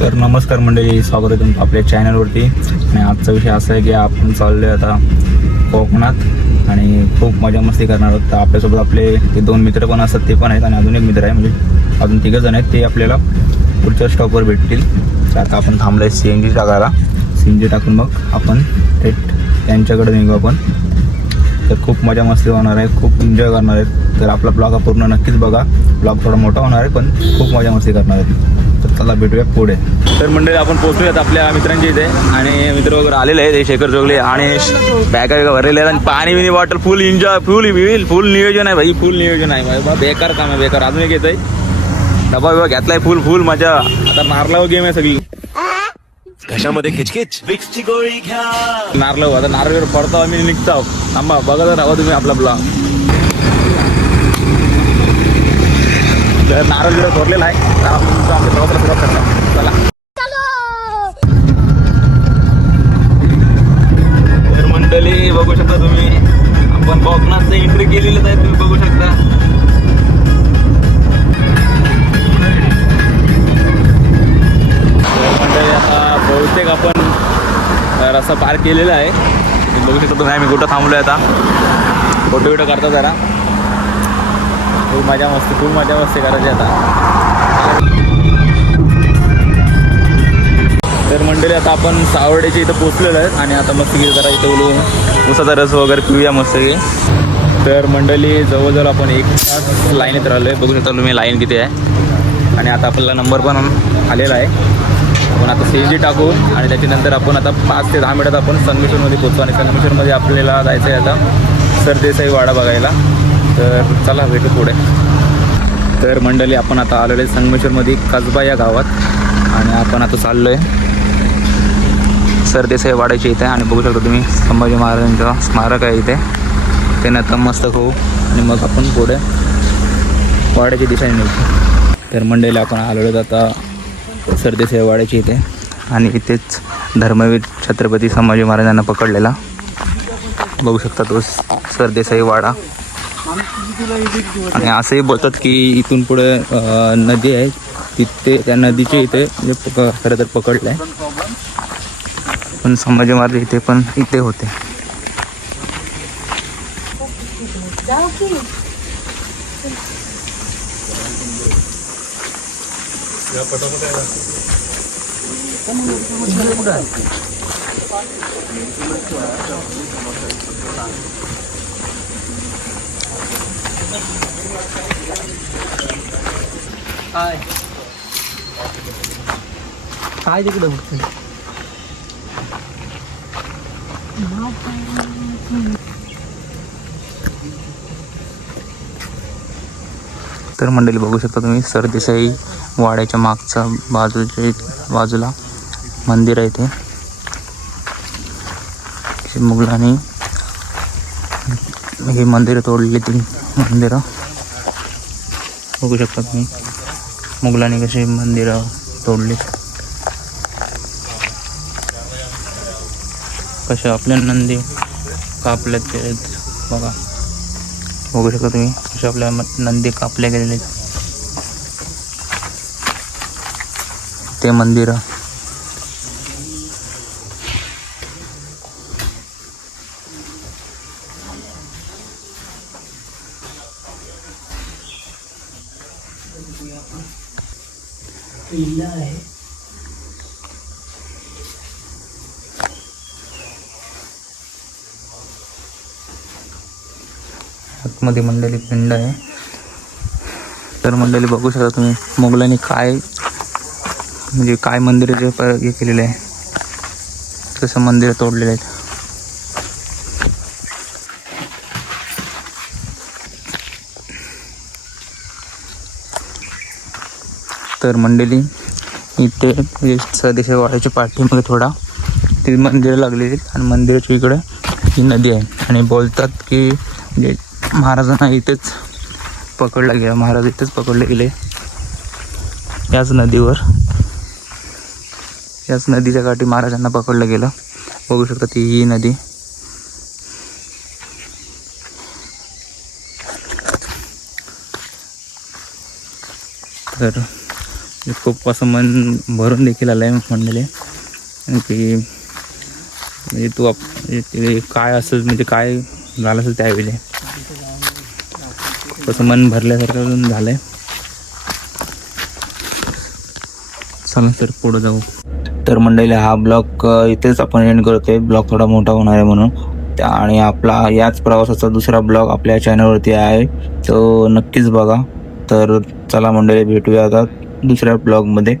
तर नमस्कार मंडळी, स्वागत आहे तुमचं आपल्या चॅनलवरती. आणि आजचा विषय असा आहे की आपण चाललो आहे आता कोकणात आणि खूप मजा मस्ती करणार आहोत. तर आपल्यासोबत आपले ते 2 मित्र पण असतात, ते पण आहेत आणि अजून एक मित्र आहे, म्हणजे अजून 3 जण आहेत. ते आपल्याला पुढच्या स्टॉपवर भेटतील. तर आता आपण थांबलो आहे CNG टाकायला. CNG टाकून मग आपण थेट त्यांच्याकडे निघू आपण. तर खूप मजा मस्ती होणार आहे, खूप एन्जॉय करणार आहेत. तर आपला ब्लॉग हा पूर्ण नक्कीच बघा. ब्लॉग थोडा मोठा होणार आहे पण खूप मजा मस्ती करणार आहेत. तर चला भेटूया पुढे. तर मंडळी आपण पोहोचूयात आपल्या मित्रांच्या इथे आणि मित्र वगैरे आलेले आहेत. शेखर जोगले आणि बॅगा वगैरे भरलेले आहेत आणि पाणी बिनी बॉटल फुल एन्जॉय, फुल नियोजन आहे भाई, फुल नियोजन आहे भाई. बेकार काम आहे, बेकार. अजून एक येत आहे, डबा बिबा घेतलाय, फुल मजा. आता नारळावर गेम आहे सगळी. घशामध्ये खिचखिच विक्सची गोळी घ्या. नारळ आता नारळ पडतो आम्ही निघतो. थांबा, बघा राहा तुम्ही आपला ब्लॉग. तर नारळ जिथं फोडलेला आहे, तर आपण आमच्या प्रवासाला सुरुवात करतो. चला. तर मंडळी बघू शकता तुम्ही, आपण कोकणात एंट्री केलेलीच आहे, तुम्ही बघू शकता. मंडळी आता बहुतेक आपण रस्ता पार केलेला आहे. बघू शकता तुम्ही आम्ही कुठं थांबलो आहे. आता फोटो बिटो करता जरा. खूप मजा मस्ती करायची आता. तर मंडळी आता आपण सावर्ड्याच्या इथं पोचलेलो आहे आणि आता मस्त जरा इथं बोलू उसाचा रस वगैरे पिऊया मस्त. तर मंडळी जवळजवळ आपण 1 तास लाईनीत राहिलो आहे. बघू शकता तुम्ही लाईन किती आहे. आणि आता आपल्याला नंबर पण आलेला आहे. आपण आता CNG टाकू आणि त्याच्यानंतर आपण आता 5 ते 10 मिनिटात आपण संगमेश्वरमध्ये पोचू. आणि संगमेश्वरमध्ये आपल्याला जायचं आहे आता सरदेसाई वाडा बघायला. तर चला भेटू पुढे. तर मंडळी आपण आता आलेलो आहे संगमेश्वरमध्ये कसबा या गावात आणि आपण आता चाललो आहे सरदेसाई वाड्याच्या इथे. आणि बघू शकता तुम्ही संभाजी महाराजांचं स्मारक आहे इथे. ते नतमस्तक होऊ आणि मग आपण पुढे वाड्याच्या दिशेने निघू. तर मंडळी आपण आलेलो आहेत आता सरदेसाई वाड्याच्या इथे आणि इथेच धर्मवीर छत्रपती संभाजी महाराजांना पकडलेला बघू शकता तो सरदेसाई वाडा. आणि असंही बोलतात की इथून पुढे नदी आहे, तिथे त्या नदीच्या इथे म्हणजे खरं तर पकडलं आहे. पण संभाजी महाराज इथे होते. काय तिकडं बघतोय? तर मंडळी बघू शकता तुम्ही सरदेसाई वाड्याच्या मागच्या बाजूला मंदिर आहे. ते मुघलांनी हे मंदिरं तोडली. ती मंदिरं बघू शकता तुम्ही, मुघलांनी कशी मंदिरं तोडली, कशा आपल्या नंदी कापल्या ते बघा. बघू शकता तुम्ही कशा आपल्या नंदी कापल्या गेलेले ते मंदिर. आतमध्ये मंडळी पिंड आहे. तर मंडळी बघू शकता तुम्ही मुघलांनी काय मंदिराचे हे केलेले आहे, कसं मंदिर तोडलेले आहेत. तर मंडळी इथे सरदेसाई वाड्याच्या पाठीमध्ये थोडा ती मंदिरं लागलेली आहेत आणि मंदिराच्या इकडे ही नदी आहे. आणि बोलतात की म्हणजे महाराजांना इथेच पकडला गेला, महाराज इथेच पकडले गेले याच नदीवर. याच नदीच्या काठी महाराजांना पकडलं गेलं. बघू शकता ती ही नदी. तर खूप असं मन भरून देखील आलं आहे मंडळी. की म्हणजे तू म्हणजे ते काय असेल म्हणजे काय झालं असेल त्यावेळी कसं मन भरल्यासारखं झालं आहे. चला तर पुढं जाऊ. तर मंडळी हा ब्लॉग इथेच आपण एंड करतोय. ब्लॉग थोडा मोठा होणार आहे म्हणून आणि आपला याच प्रवासाचा दुसरा ब्लॉग आपल्या चॅनलवरती आहे, तो नक्कीच बघा. तर चला मंडळी, भेटूया आता दुसऱ्या ब्लॉगमध्ये.